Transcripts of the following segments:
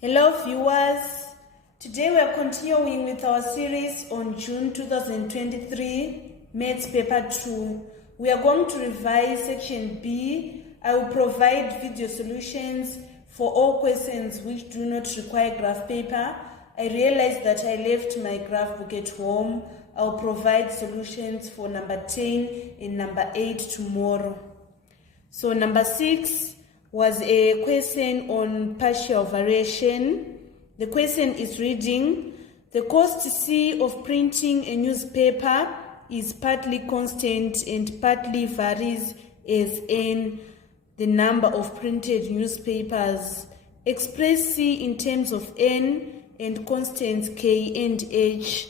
Hello viewers, today we are continuing with our series on June 2023 Maths Paper 2. We are going to revise section B. I will provide video solutions for all questions which do not require graph paper. I realized that I left my graph book at home. I will provide solutions for number 10 and number 8 tomorrow. So number 6 was a question on partial variation. The question is reading, the cost C of printing a newspaper is partly constant and partly varies as n the number of printed newspapers. Express C in terms of n and constants k and h.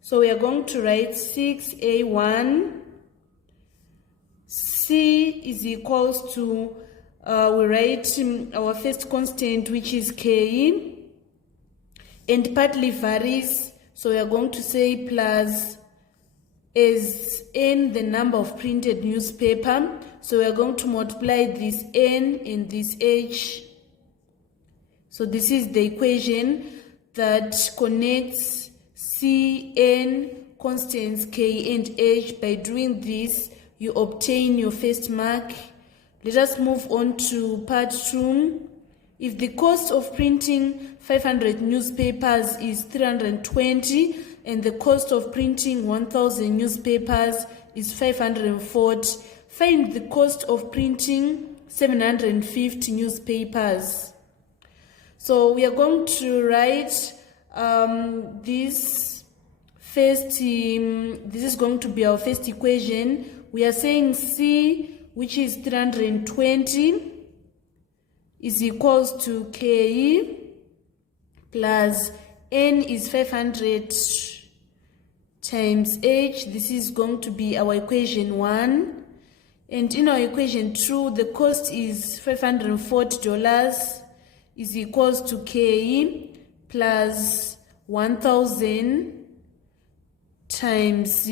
So we are going to write 6a1. C is equals to we write our first constant, which is k, and partly varies, so we are going to say plus as n the number of printed newspaper, so we are going to multiply this n and this h. So this is the equation that connects c, n, constants k and h. By doing this, you obtain your first mark. Let us move on to part 2. If the cost of printing 500 newspapers is 320 and the cost of printing 1000 newspapers is 540, find the cost of printing 750 newspapers. So we are going to write this first, this is going to be our first equation. We are saying C, which is 320, is equals to k plus n is 500 times h. This is going to be our equation 1. And in our equation 2, the cost is $540 is equals to k plus 1000 times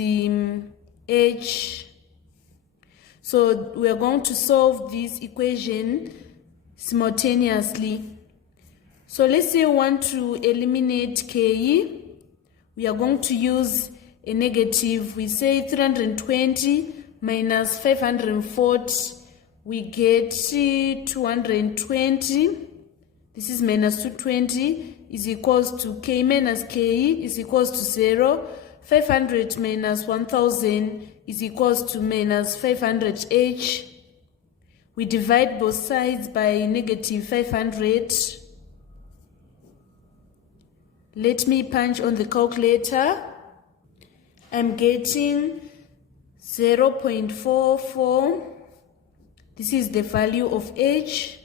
h. So we are going to solve this equation simultaneously. So let's say we want to eliminate k. We are going to use a negative. We say 320 minus 540. We get 220. This is minus 220 is equals to k minus k is equals to 0. 500 minus 1000 is equals to minus 500h. We divide both sides by negative 500. Let me punch on the calculator. I'm getting 0.44. This is the value of h.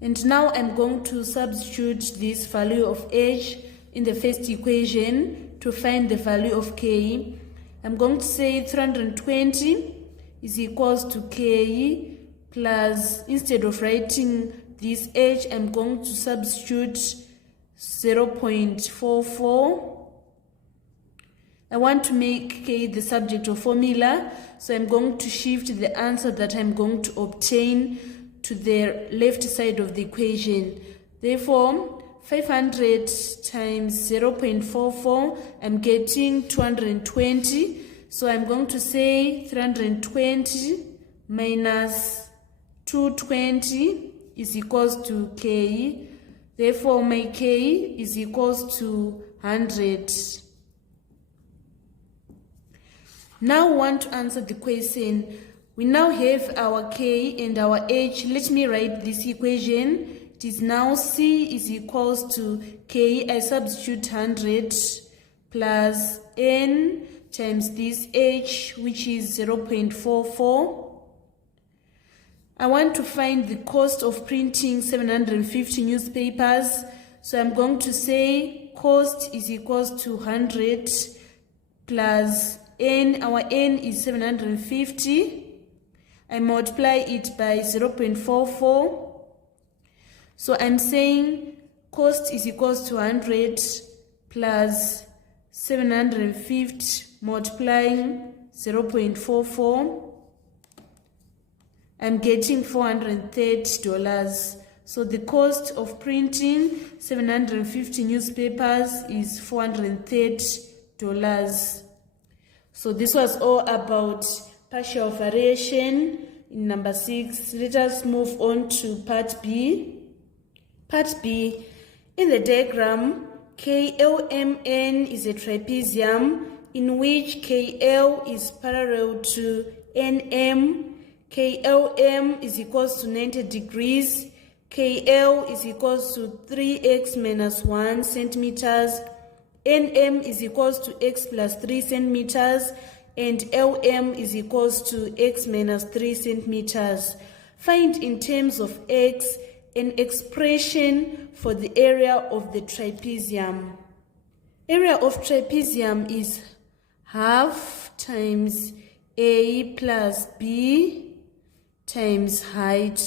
And now I'm going to substitute this value of h in the first equation to find the value of k. I'm going to say 320 is equals to k plus, instead of writing this h, I'm going to substitute 0.44. I want to make k the subject of formula, so I'm going to shift the answer that I'm going to obtain to the left side of the equation. Therefore, 500 times 0.44, I'm getting 220. So I'm going to say 320 minus 220 is equals to k. Therefore, my k is equals to 100. Now we want to answer the question. We now have our k and our h. Let me write this equation. It is now C is equals to k. I substitute 100 plus n times this h, which is 0.44. I want to find the cost of printing 750 newspapers. So I'm going to say cost is equals to 100 plus n. Our n is 750. I multiply it by 0.44. So I'm saying cost is equals to 100 plus 750 multiplying 0.44. I'm getting $430. So the cost of printing 750 newspapers is $430. So this was all about partial variation in number 6. Let us move on to part B. Part B, in the diagram, KLMN is a trapezium in which KL is parallel to NM. KLM is equals to 90 degrees. KL is equals to 3x minus 1 centimeters. NM is equals to x plus 3 centimeters. And LM is equals to x minus 3 centimeters. Find in terms of x an expression for the area of the trapezium. Area of trapezium is half times A plus B times height.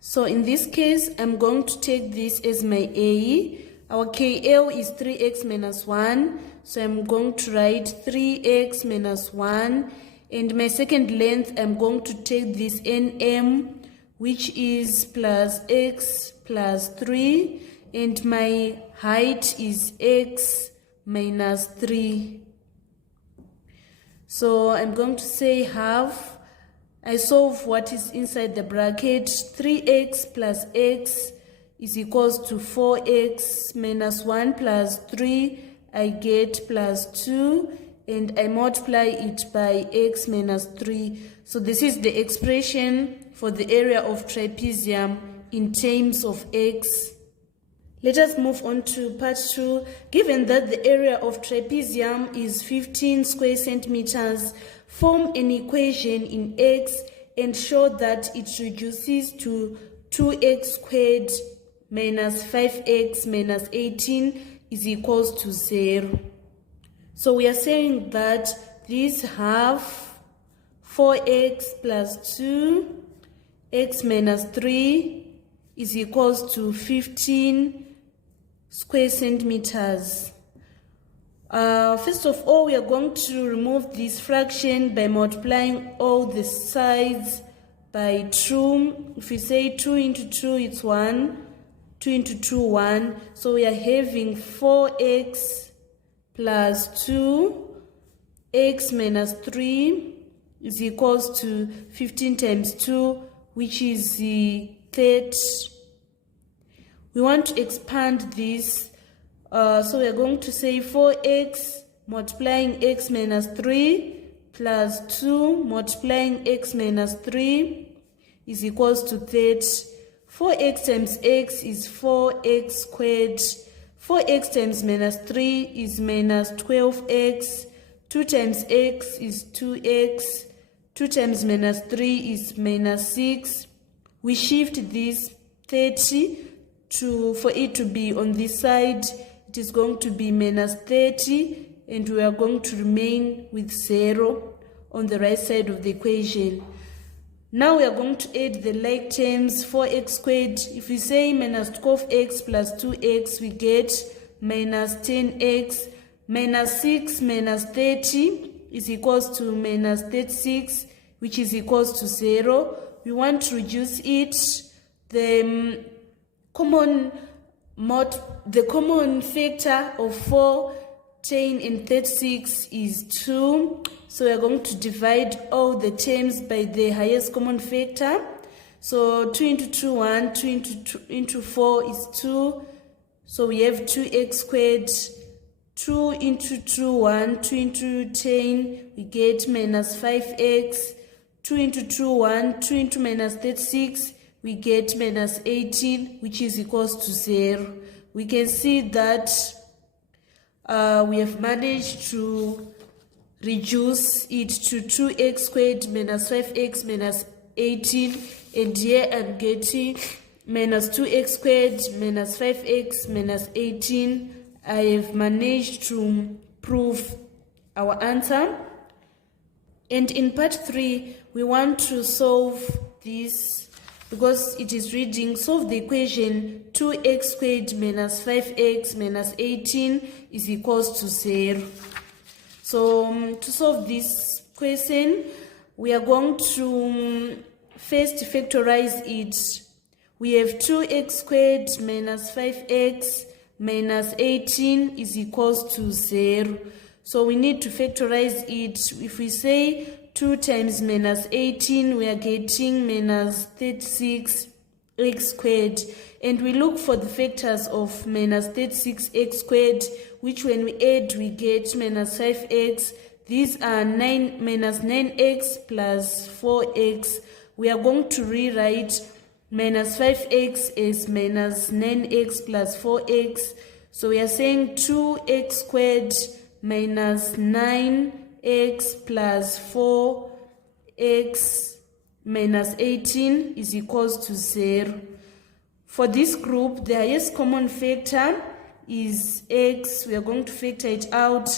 So in this case, I'm going to take this as my A. Our KL is 3x minus 1. So I'm going to write 3x minus 1. And my second length, I'm going to take this NM, which is plus x plus 3. And my height is x minus 3. So I'm going to say half. I solve what is inside the bracket. 3x plus x is equals to 4x minus 1 plus 3. I get plus 2. And I multiply it by x minus 3. So this is the expression for the area of trapezium in terms of x. Let us move on to part 2. Given that the area of trapezium is 15 square centimeters, form an equation in x and show that it reduces to 2x squared minus 5x minus 18 is equals to 0. So we are saying that this half 4x plus 2 x minus 3 is equals to 15 square centimeters. First of all, we are going to remove this fraction by multiplying all the sides by 2. If we say 2 into 2, it's 1. 2 into 2, 1. So we are having 4x plus 2 x minus 3 is equals to 15 times 2, which is 30. We want to expand this, so we are going to say 4x multiplying x minus 3 plus 2 multiplying x minus 3 is equals to 30. 4x times x is 4x squared. 4x times minus 3 is minus 12x. 2 times x is 2x. 2 times minus 3 is minus 6. We shift this 30 for it to be on this side. It is going to be minus 30, and we are going to remain with 0 on the right side of the equation. Now we are going to add the like terms. 4x squared. If we say minus 12x plus 2x, we get minus 10x. Minus 6 minus 30 is equals to minus 36, which is equals to 0. We want to reduce it. The common factor of 4, 10, and 36 is 2. So we are going to divide all the terms by the highest common factor. So 2 into 2, 1. 2 into 4 is 2. So we have 2x squared. 2 into 2, 1. 2 into 10, we get minus 5x. 2 into 2, 1. 2 into minus 36, we get minus 18, which is equals to 0. We can see that we have managed to reduce it to 2x squared minus 5x minus 18, and here I'm getting minus 2x squared minus 5x minus 18. I have managed to prove our answer. And in part 3, we want to solve this because it is reading, solve the equation 2x squared minus 5x minus 18 is equals to 0. So to solve this question, we are going to first factorize it. We have 2x squared minus 5x minus 18 is equals to 0. So we need to factorize it. If we say 2 times minus 18, we are getting minus 36x squared. And we look for the factors of minus 36x squared, which when we add, we get minus 5x. These are minus 9x plus 4x. We are going to rewrite minus 5x is minus 9x plus 4x. So we are saying 2x squared minus 9x plus 4x minus 18 is equals to 0. For this group, the highest common factor is x. We are going to factor it out.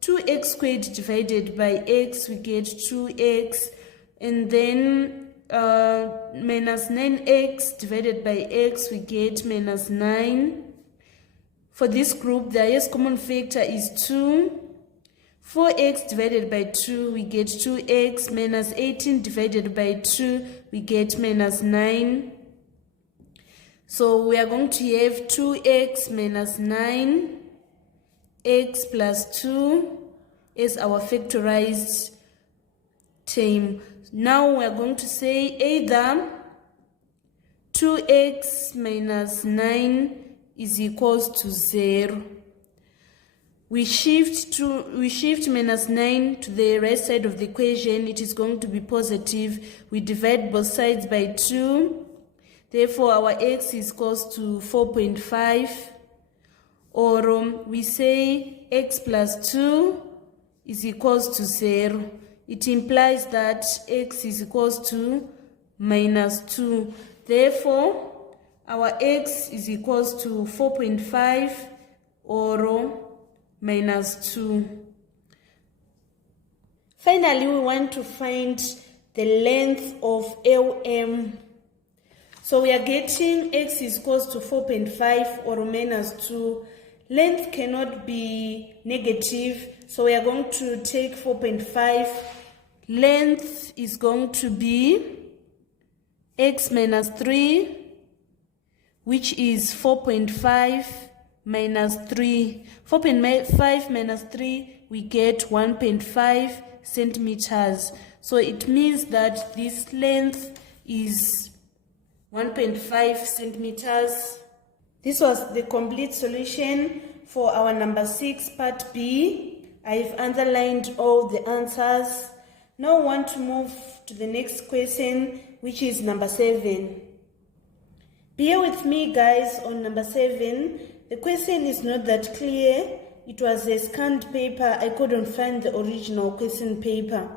2x squared divided by x, we get 2x. And then minus 9x divided by x, we get minus 9. For this group, the highest common factor is 2. 4x divided by 2, we get 2x. Minus 18 divided by 2, we get minus 9. So we are going to have 2x minus 9, x plus 2 as our factorized term. Now we are going to say either 2x minus 9 is equals to 0. We shift minus 9 to the right side of the equation. It is going to be positive. We divide both sides by 2. Therefore, our x is equals to 4.5. Or we say x plus 2 is equals to 0. It implies that x is equals to minus 2. Therefore, our x is equals to 4.5 or minus 2. Finally, we want to find the length of LM. So we are getting x is equals to 4.5 or minus 2. Length cannot be negative, so we are going to take 4.5. Length is going to be x minus 3, which is 4.5 minus 3. 4.5 minus 3, we get 1.5 centimeters. So it means that this length is 1.5 centimeters. This was the complete solution for our number 6, part B. I've underlined all the answers. Now I want to move to the next question, which is number 7. Bear with me, guys, on number 7. The question is not that clear. It was a scanned paper. I couldn't find the original question paper.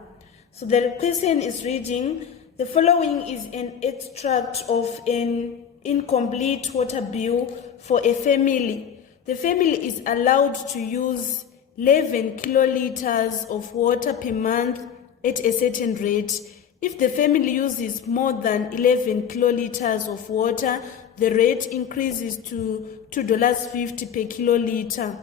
So the question is reading, the following is an extract of an incomplete water bill for a family. The family is allowed to use 11 kiloliters of water per month at a certain rate. If the family uses more than 11 kiloliters of water, the rate increases to $2.50 per kiloliter.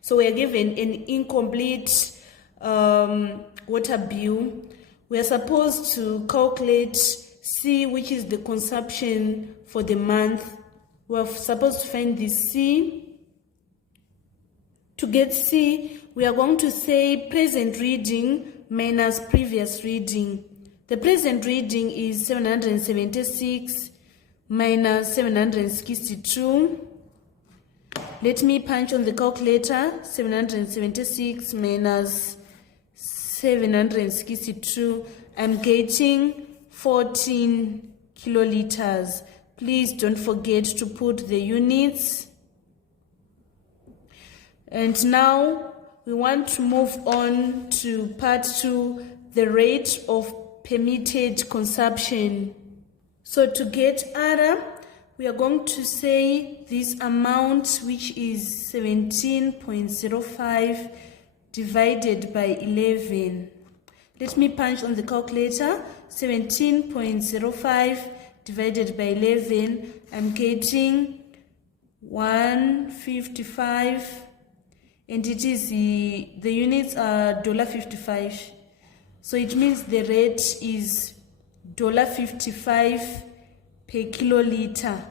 So we are given an incomplete water bill. We are supposed to calculate C, which is the consumption for the month. We are supposed to find the C. To get C, we are going to say present reading minus previous reading. The present reading is 776 minus 762. Let me punch on the calculator. 776 minus 762. I'm getting 14 kiloliters. Please don't forget to put the units. And now we want to move on to part 2, the rate of permitted consumption. So to get R, we are going to say this amount, which is 17.05 divided by 11. Let me punch on the calculator. 17.05 divided by 11. I'm getting 155. And it is the units are $55. So it means the rate is $55 per kiloliter.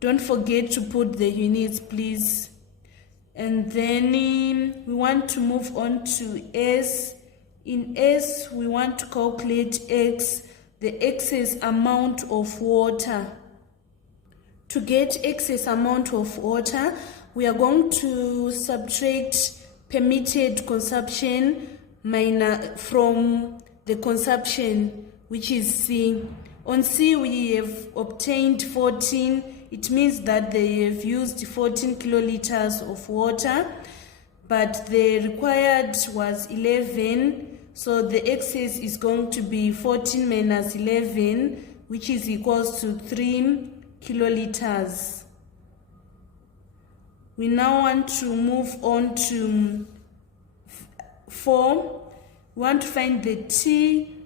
Don't forget to put the units, please. And then we want to move on to S. In S, we want to calculate X, the excess amount of water. To get excess amount of water, we are going to subtract permitted consumption from the consumption, which is C. On C, we have obtained 14. It means that they have used 14 kiloliters of water, but the required was 11. So the excess is going to be 14 minus 11, which is equals to 3 kiloliters. We now want to move on to 4. We want to find the T,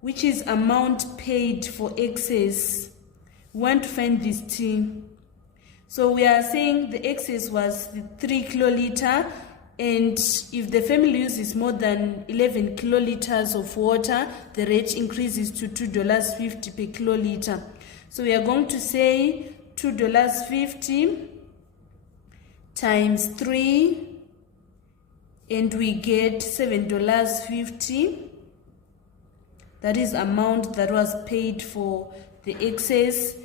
which is amount paid for excess. We want to find this T. So we are saying the excess was 3 kiloliter, and if the family uses more than 11 kiloliters of water, the rate increases to $2.50 per kiloliter. So we are going to say $2.50 times 3, and we get $7.50. That is amount that was paid for the excess.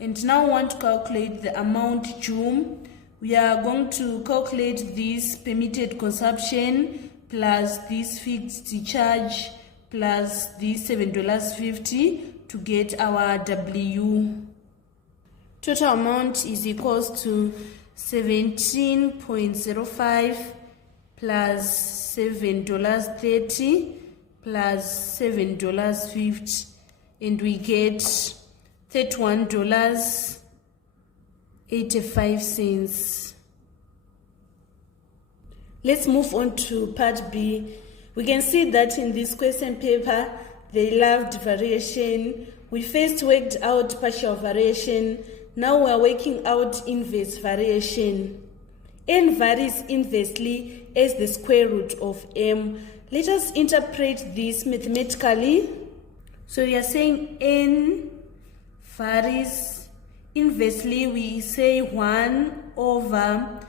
And now we want to calculate the amount due. We are going to calculate this permitted consumption plus this fixed charge plus this $7.50 to get our W. Total amount is equals to 17.05 plus $7.30 plus $7.50, and we get $31.85. Let's move on to part B. We can see that in this question paper, they loved variation. We first worked out partial variation. Now we are working out inverse variation. N varies inversely as the square root of m. Let us interpret this mathematically. So we are saying N varies inversely. We say 1 over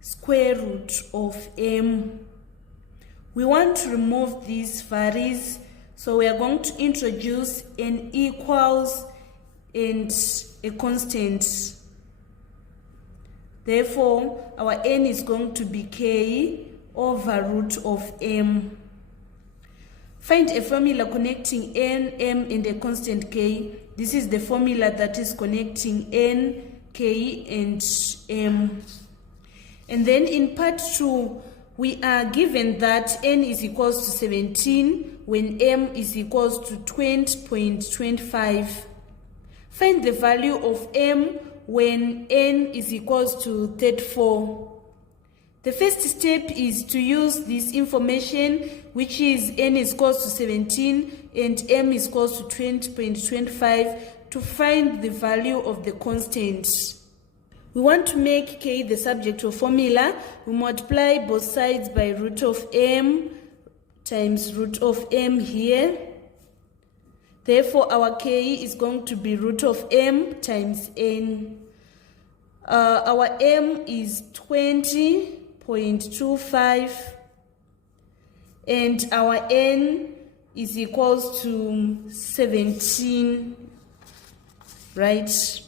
square root of m. We want to remove this varies, so we are going to introduce an equals and a constant. Therefore, our n is going to be k over root of m. Find a formula connecting n, m, and a constant k. This is the formula that is connecting n, k, and m. And then in part 2, we are given that n is equals to 17 when m is equals to 20.25. Find the value of m when n is equals to 34. The first step is to use this information, which is n is equals to 17 and m is equals to 20.25, to find the value of the constant. We want to make k the subject of formula. We multiply both sides by root of m times root of m here. Therefore, our k is going to be root of m times n. Our m is 20.25 and our n is equals to 17, right?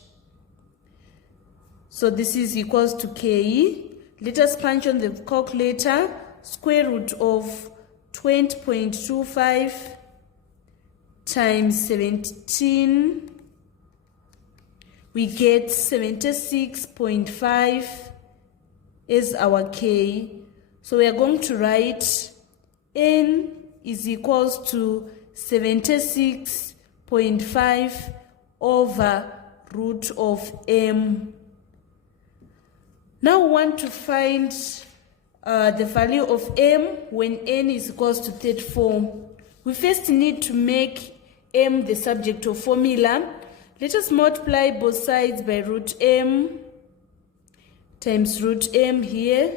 So this is equals to k. Let us punch on the calculator. Square root of 20.25 times 17. We get 76.5 as our k. So we are going to write n is equals to 76.5 over root of m. Now we want to find the value of m when n is equals to 34. We first need to make m the subject of formula. Let us multiply both sides by root m times root m here.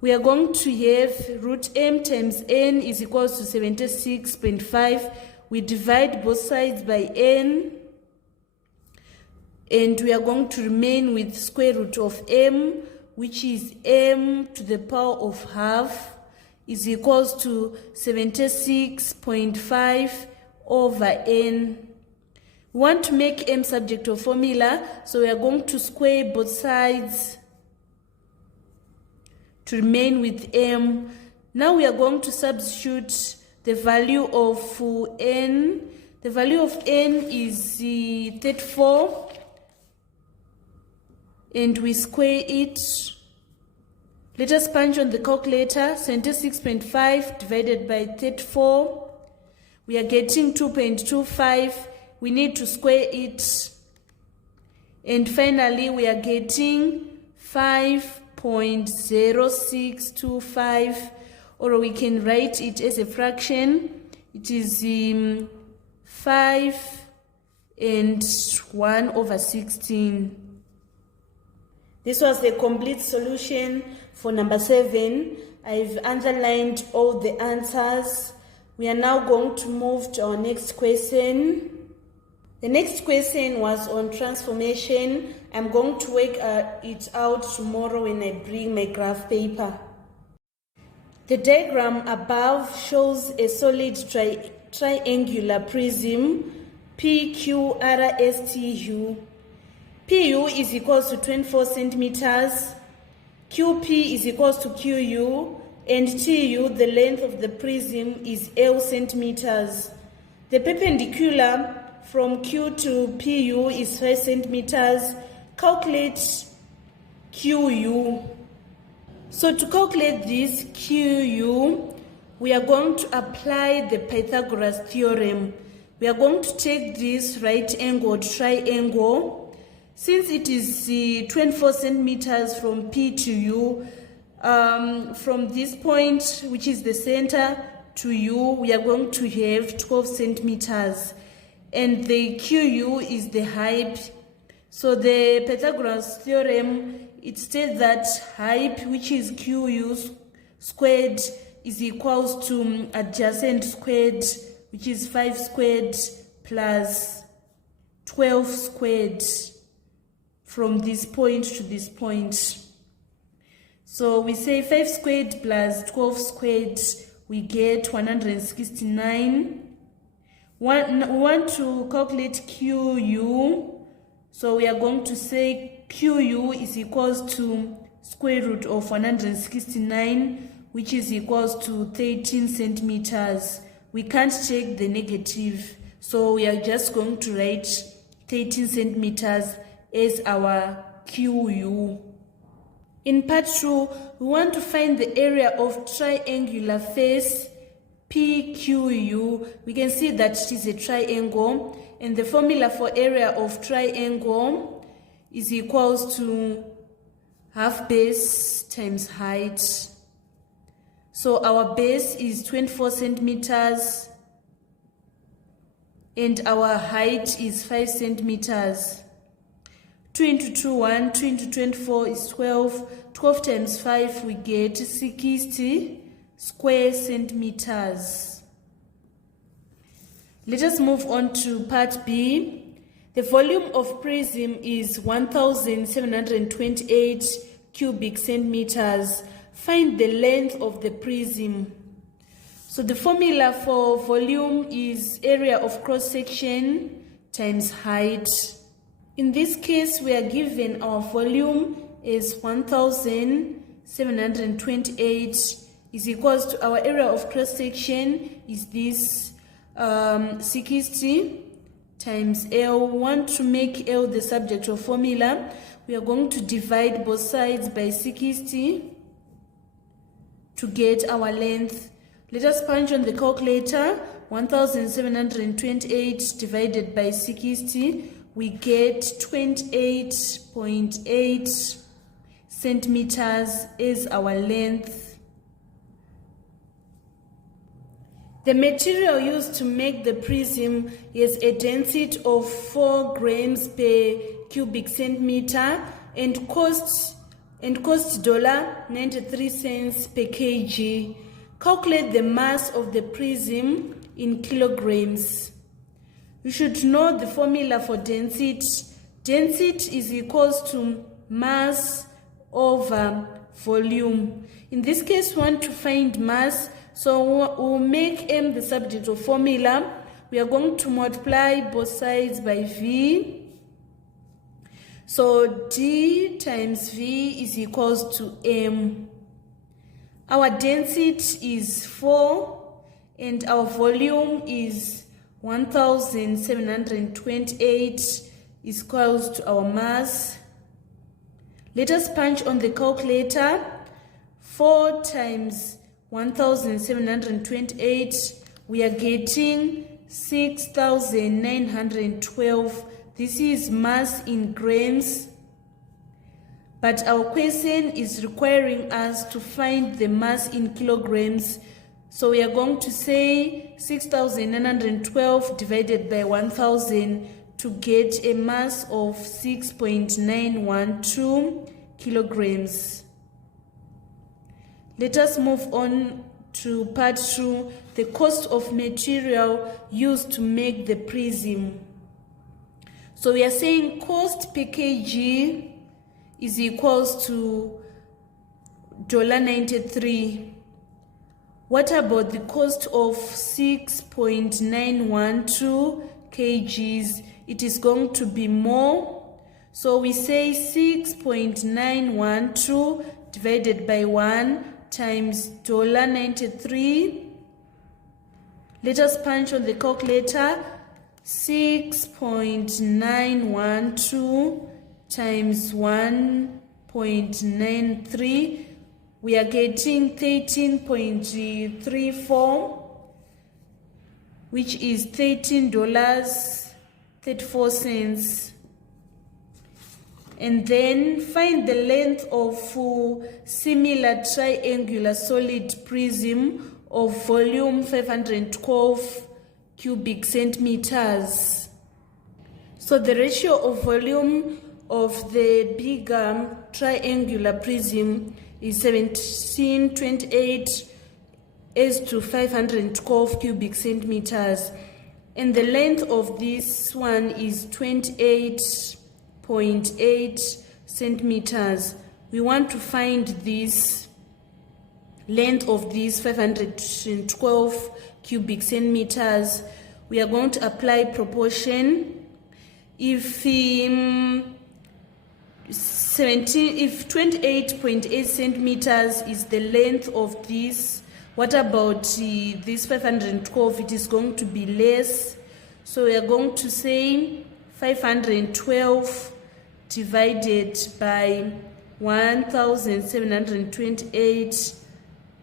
we are going to have root m times n is equals to 76.5. We divide both sides by n, and we are going to remain with square root of m, which is m to the power of half, is equals to 76.5 over n. We want to make m subject to a formula, so we are going to square both sides to remain with m. Now we are going to substitute the value of n. The value of n is 34, and we square it. Let us punch on the calculator. 76.5 divided by 34. We are getting 2.25. We need to square it. And finally, we are getting 5.0625, or we can write it as a fraction. It is 5 and 1 over 16. This was the complete solution for number 7. I've underlined all the answers. We are now going to move to our next question. The next question was on transformation. I'm going to work it out tomorrow when I bring my graph paper. The diagram above shows a solid triangular prism PQRSTU. PU is equals to 24 centimeters, QP is equals to QU, and TU, the length of the prism, is L centimeters. The perpendicular from Q to PU is 5 centimeters. Calculate QU. So to calculate this QU, we are going to apply the Pythagoras theorem. We are going to take this right-angled triangle. Since it is 24 centimeters from P to U, from this point, which is the center, to U, we are going to have 12 centimeters. And the QU is the height. So the Pythagoras theorem, it states that height, which is QU squared, is equals to adjacent squared, which is 5 squared plus 12 squared from this point to this point. So we say 5 squared plus 12 squared, we get 169. We want to calculate QU, so we are going to say QU is equals to square root of 169, which is equals to 13 centimeters. We can't take the negative, so we are just going to write 13 centimeters as our QU. In part 2, we want to find the area of triangular face PQU. We can see that it is a triangle, and the formula for area of triangle is equals to half base times height. So our base is 24 centimeters and our height is 5 centimeters. 2 into 2, 1, 2 into 24 is 12. 12 times 5, we get 60 square centimeters. Let us move on to part B. The volume of prism is 1728 cubic centimeters. Find the length of the prism. So the formula for volume is area of cross section times height. In this case, we are given our volume is 1728 is equals to our area of cross section is this 60 times L. We want to make L the subject of formula. We are going to divide both sides by 60 to get our length. Let us punch on the calculator. 1728 divided by 60, we get 28.8 centimeters as our length. The material used to make the prism has a density of 4 grams per cubic centimeter and costs and cost $93 per kg. Calculate the mass of the prism in kilograms. You should know the formula for density. Density is equals to mass over volume. In this case, we want to find mass, so we'll make M the subject of formula. We are going to multiply both sides by V. So D times V is equals to M. Our density is 4 and our volume is 1728 is equals to our mass. Let us punch on the calculator. 4 times 1728, we are getting 6,912. This is mass in grams, but our question is requiring us to find the mass in kilograms. So we are going to say 6,912 divided by 1,000 to get a mass of 6.912 kilograms. Let us move on to part 2, the cost of material used to make the prism. So we are saying cost per kg is equals to $93. What about the cost of 6.912 kgs? It is going to be more. So we say 6.912 divided by 1 times $93. Let us punch on the calculator. 6.912 times 1.93, we are getting 13.34, which is $13.34. And then find the length of similar triangular solid prism of volume 512 cubic centimeters. So the ratio of volume of the bigger triangular prism is 1728 as to 512 cubic centimeters, and the length of this one is 28.8 centimeters. We want to find this length of this 512 cubic centimeters. We are going to apply proportion. If 28.8 centimeters is the length of this, what about this 512? It is going to be less. So we are going to say 512 divided by 1728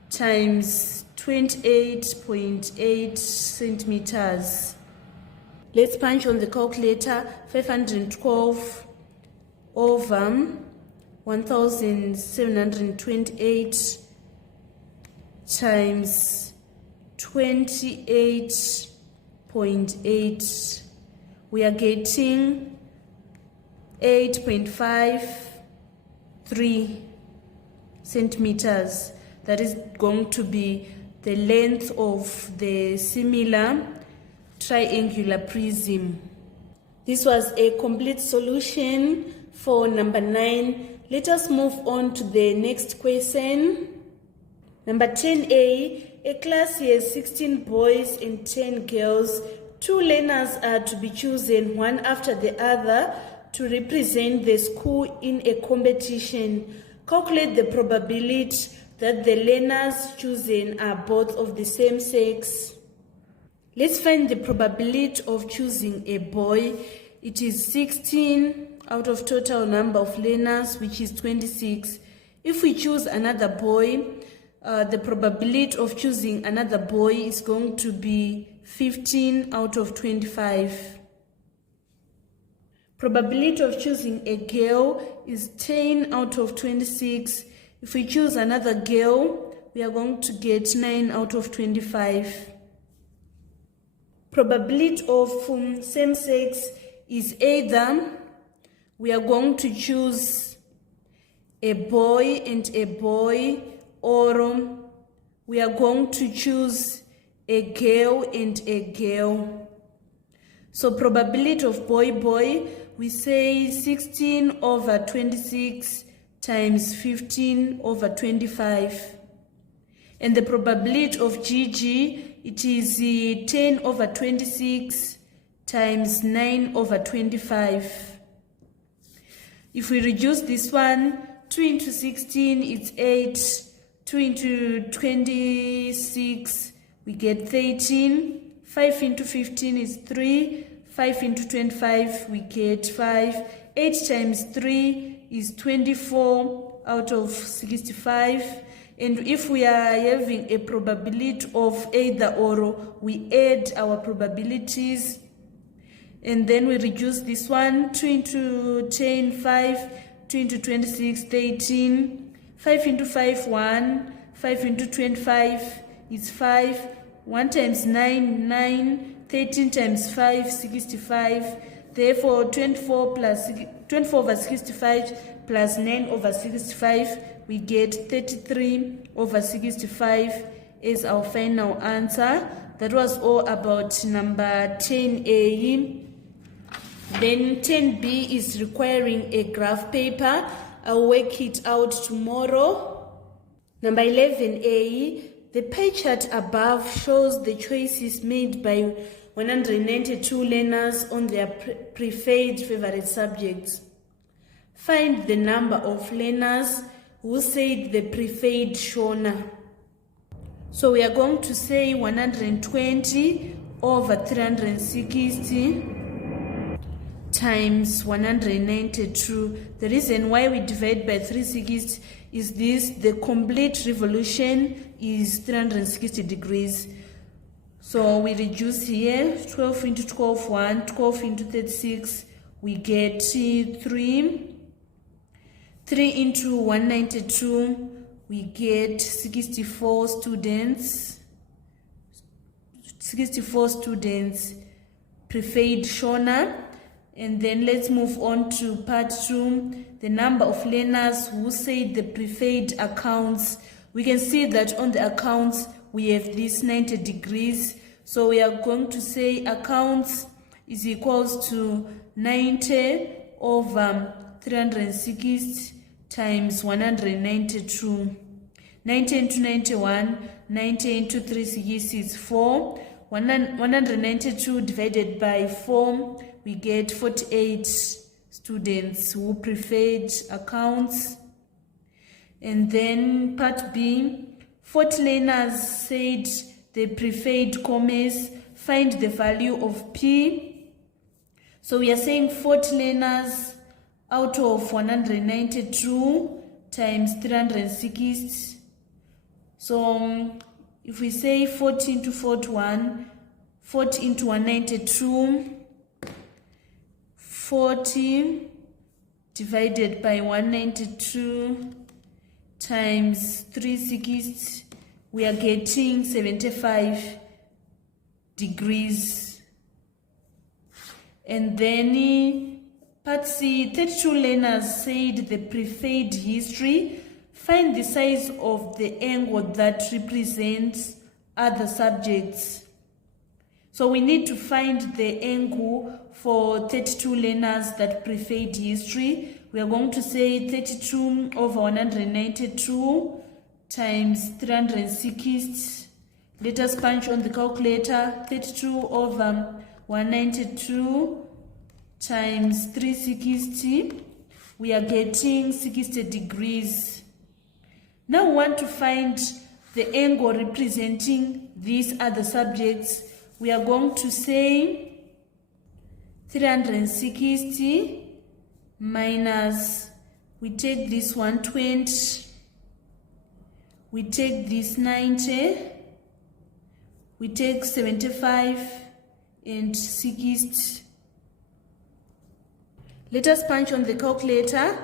times 28.8 centimeters. Let's punch on the calculator. 512 over 1728 times 28.8. We are getting 8.53 centimeters. That is going to be the length of the similar triangular prism. This was a complete solution for number 9. Let us move on to the next question. Number 10A, a class has 16 boys and 10 girls. 2 learners are to be chosen, one after the other, to represent the school in a competition. Calculate the probability that the learners chosen are both of the same sex. Let's find the probability of choosing a boy. It is 16 out of total number of learners, which is 26. If we choose another boy, the probability of choosing another boy is going to be 15 out of 25. Probability of choosing a girl is 10 out of 26. If we choose another girl, we are going to get 9 out of 25. Probability of same sex is either we are going to choose a boy and a boy, or we are going to choose a girl and a girl. So probability of boy, boy, we say 16 over 26 times 15 over 25. And the probability of GG, it is 10 over 26 times 9 over 25. If we reduce this one, 2 into 16, it's 8. 2 into 26, we get 13. 5 into 15 is 3. 5 into 25, we get 5. 8 times 3 is 24 out of 65. And if we are having a probability of either or, we add our probabilities. And then we reduce this one. 2 into 10, 5. 2 into 26, 13. 5 into 5, 1. 5 into 25 is 5. 1 times 9, 9. 13 times 5, 65. Therefore, 24 over 65 plus 9 over 65, we get 33 over 65 is our final answer. That was all about number 10A. Then 10B is requiring a graph paper. I'll work it out tomorrow. Number 11A, the pie chart above shows the choices made by 192 learners on their preferred favorite subjects. Find the number of learners who said the preferred Shona. So we are going to say 120 over 360 times 192. The reason why we divide by 360 is this: the complete revolution is 360 degrees. So we reduce here, 12 into 12, 1, 12 into 36, we get 3. 3 into 192, we get 64 students. 64 students preferred Shona. And then let's move on to part 2, the number of learners who said the preferred accounts. We can see that on the accounts we have this 90 degrees. So we are going to say accounts is equals to 90 over 360 times 192. 90 into 91, 90 into 360 is 4. 192 divided by 4, we get 48 students who preferred accounts. And then part B, 40 learners said they preferred commerce. Find the value of P. So we are saying 40 learners out of 192 times 360. So if we say 40 into 41, 40 into 192, 40 divided by 192 times 360, we are getting 75 degrees. And then part C, 32 learners said the preferred history. Find the size of the angle that represents other subjects. So we need to find the angle for 32 learners that preferred history. We are going to say 32 over 192 times 360. Let us punch on the calculator. 32 over 192 times 360. We are getting 60 degrees. Now we want to find the angle representing these other subjects. We are going to say 360 minus, we take this 120, we take this 90, we take 75 and 60. Let us punch on the calculator.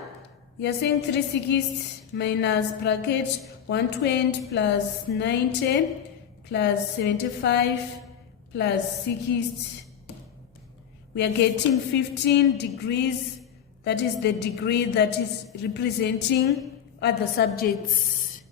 We are saying 360 minus bracket 120 plus 90 plus 75 plus 60. We are getting 15 degrees. That is the degree that is representing other subjects.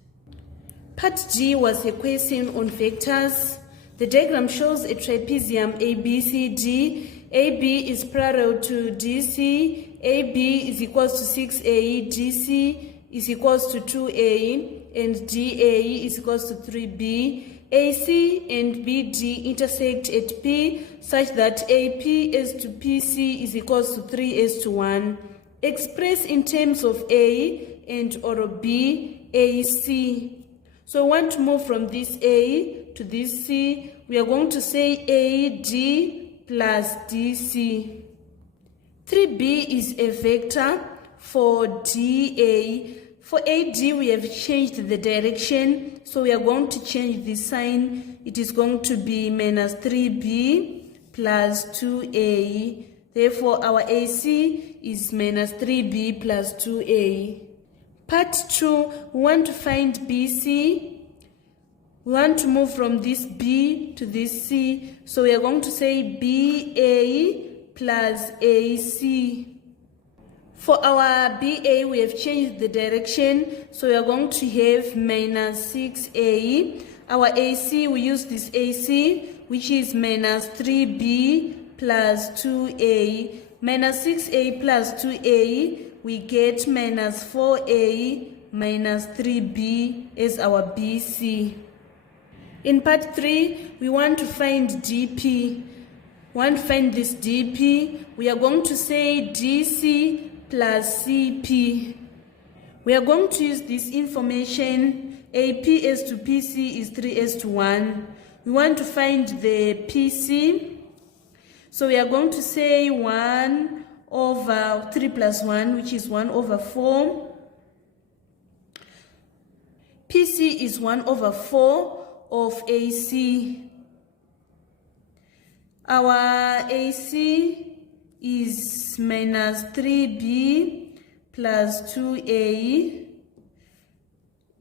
Part G was a question on vectors. The diagram shows a trapezium ABCD. AB is parallel to DC. AB is equals to 6A. DC is equals to 2A. And DA is equals to 3B. AC and BD intersect at P such that AP is to PC is equals to 3:1. Express in terms of A and or B, AC. So we want to move from this A to this C. We are going to say AD plus DC. 3B is a vector for DA. For AD, we have changed the direction, so we are going to change the sign. It is going to be minus 3B plus 2A. Therefore, our AC is minus 3B plus 2A. Part 2, we want to find BC. We want to move from this B to this C, so we are going to say BA plus AC. For our BA, we have changed the direction, so we are going to have minus 6A. Our AC, we use this AC, which is minus 3B plus 2A. Minus 6A plus 2A, we get minus 4A minus 3B as our BC. In part 3, we want to find DP. We want to find this DP. We are going to say DC plus CP. We are going to use this information. AP is to PC is 3:1. We want to find the PC. So we are going to say 1 over 3 plus 1, which is 1 over 4. PC is 1 over 4 of AC. Our AC is minus 3B plus 2A.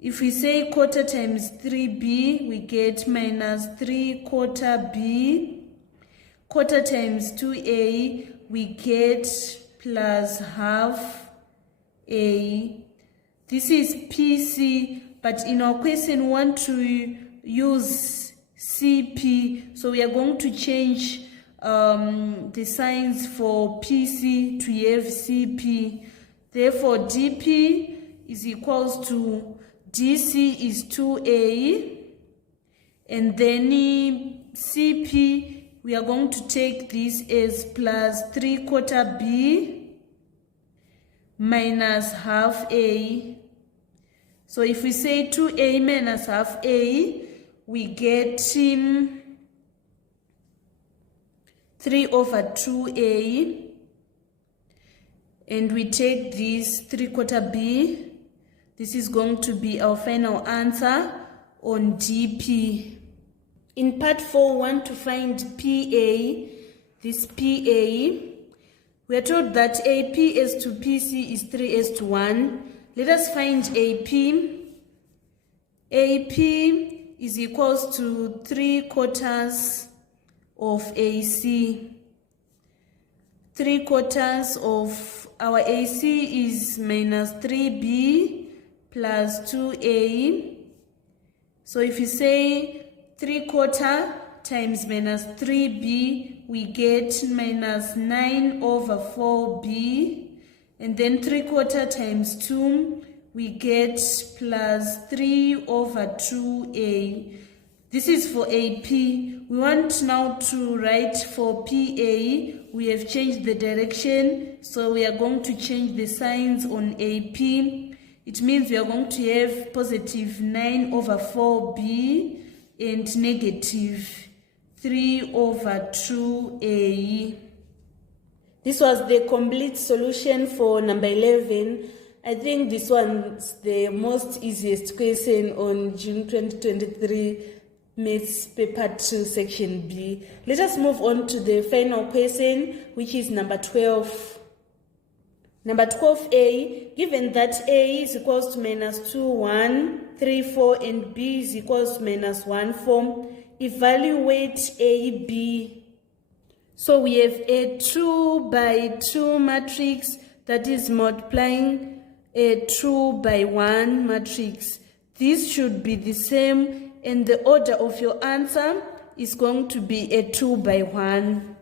If we say quarter times 3B, we get minus 3/4 B. Quarter times 2A, we get plus half A. This is PC, but in our question we want to use CP, so we are going to change the signs for PC to have CP. Therefore, DP is equals to DC is 2A, and then CP, we are going to take this as plus 3/4 B minus half A. So if we say 2A minus half A, we get 3 over 2A, and we take this 3/4 B. This is going to be our final answer on DP. In part 4, we want to find PA. This PA, we are told that AP is to PC is 3:1. Let us find AP. AP is equals to 3/4 of AC. 3/4 of our AC is minus 3B plus 2A. So if you say 3/4 times minus 3B, we get minus 9 over 4B. And then 3/4 times 2, we get plus 3 over 2A. This is for AP. We want now to write for PA. We have changed the direction, so we are going to change the signs on AP. It means we are going to have positive 9 over 4B and negative 3 over 2A. This was the complete solution for number 11. I think this one's the most easiest question on June 2023 Maths Paper 2 Section B. Let us move on to the final question, which is number 12. Number 12A, given that A is equals to minus 2, 1, 3, 4, and B is equals to minus 1, 4, evaluate AB. So we have a 2 by 2 matrix that is multiplying a 2 by 1 matrix. This should be the same, and the order of your answer is going to be a 2 by 1.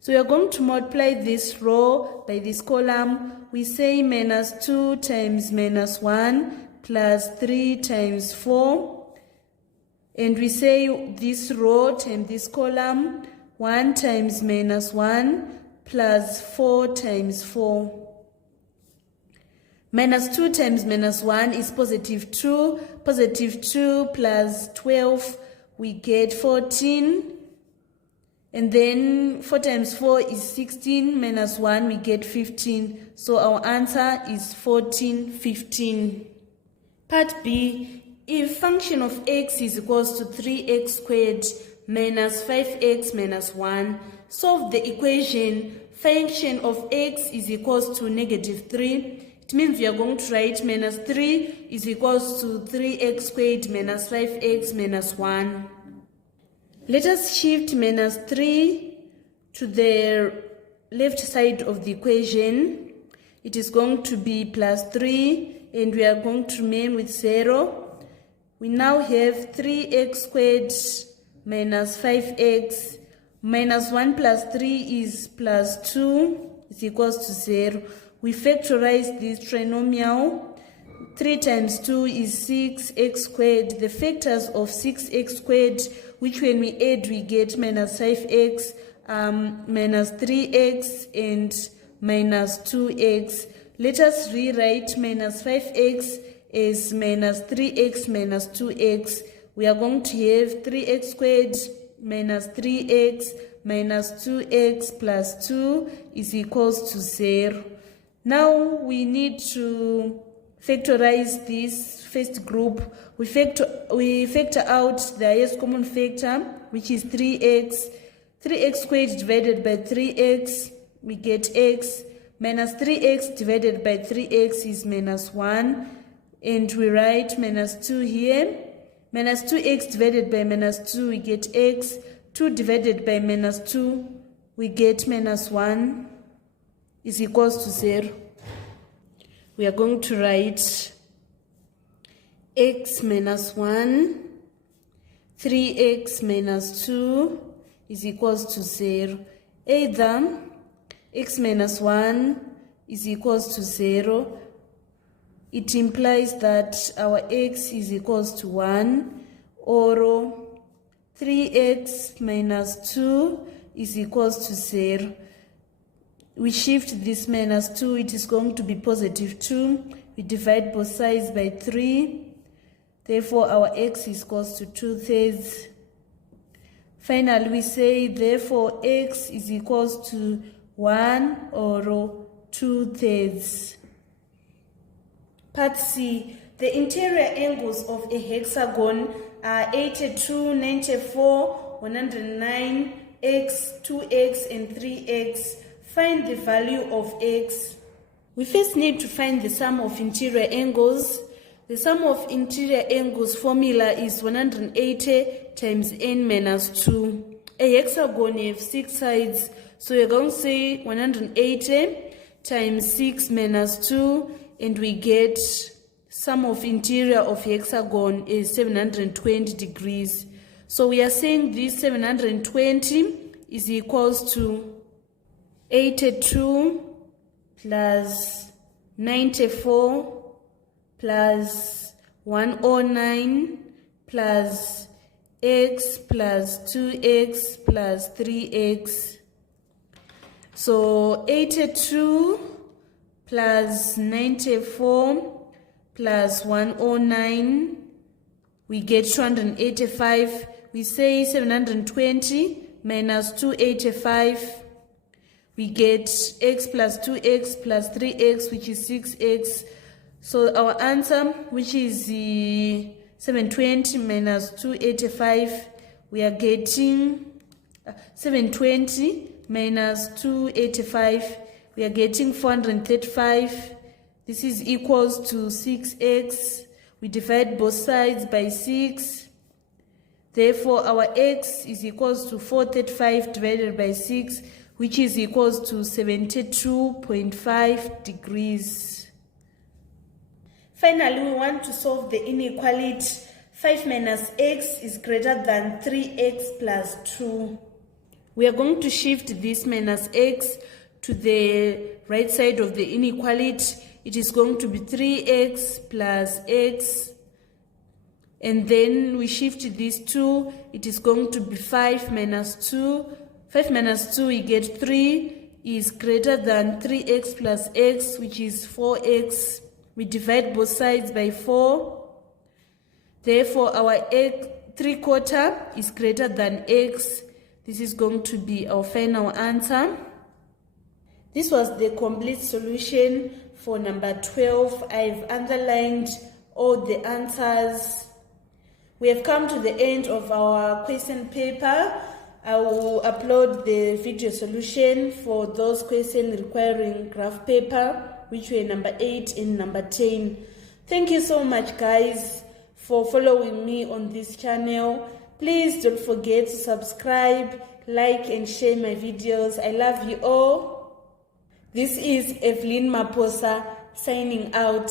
So we are going to multiply this row by this column. We say minus 2 times minus 1 plus 3 times 4. And we say this row times this column, 1 times minus 1 plus 4 times 4. Minus 2 times minus 1 is positive 2. Positive 2 plus 12, we get 14. And then 4 times 4 is 16, minus 1, we get 15. So our answer is 14, 15. Part B, if function of x is equals to 3x squared minus 5x minus 1, solve the equation function of x is equals to negative 3. It means we are going to write minus 3 is equals to 3x squared minus 5x minus 1. Let us shift minus 3 to the left side of the equation. It is going to be plus 3, and we are going to remain with 0. We now have 3x squared minus 5x. Minus 1 plus 3 is plus 2 is equals to 0. We factorize this trinomial. 3 times 2 is 6x squared. The factors of 6x squared, which when we add we get minus 5x, minus 3x, and minus 2x. Let us rewrite minus 5x as minus 3x minus 2x. We are going to have 3x squared minus 3x minus 2x plus 2 is equals to 0. Now we need to factorize this first group. We factor out the highest common factor, which is 3x. 3x squared divided by 3x, we get x. Minus 3x divided by 3x is minus 1. And we write minus 2 here. Minus 2x divided by minus 2, we get x. 2 divided by minus 2, we get minus 1 is equals to 0. We are going to write x minus 1, 3x minus 2 is equals to 0. Either x minus 1 is equals to 0. It implies that our x is equals to 1, or 3x minus 2 is equals to 0. We shift this minus 2, it is going to be positive 2. We divide both sides by 3. Therefore, our x is equals to 2/3. Finally, we say, therefore, x is equals to 1 or 2/3. Part C. The interior angles of a hexagon are 82, 94, 109, x, 2x, and 3x. Find the value of x. We first need to find the sum of interior angles. The sum of interior angles formula is 180 times n minus 2. A hexagon has 6 sides, so we're going to say 180 times 6 minus 2, and we get sum of interior of hexagon is 720 degrees. So we are saying this 720 is equals to 82 plus 94 plus 109 plus x plus 2x plus 3x. So 82 plus 94 plus 109, we get 285. We say 720 minus 285, we get x plus 2x plus 3x, which is 6x. So our answer, which is 720 minus 285, we are getting 720 minus 285, we are getting 435. This is equals to 6x. We divide both sides by 6. Therefore, our x is equals to 435 divided by 6, which is equals to 72.5 degrees. Finally, we want to solve the inequality 5 minus x is greater than 3x plus 2. We are going to shift this minus x to the right side of the inequality. It is going to be 3x plus x. And then we shift these 2. It is going to be 5 minus 2. 5 minus 2, we get 3 is greater than 3x plus x, which is 4x. We divide both sides by 4. Therefore, our 3/4 is greater than x. This is going to be our final answer. This was the complete solution for number 12. I've underlined all the answers. We have come to the end of our question paper. I will upload the video solution for those questions requiring graph paper, which were number 8 and number 10. Thank you so much, guys, for following me on this channel. Please don't forget to subscribe, like, and share my videos. I love you all. This is Evelyn Maposa signing out.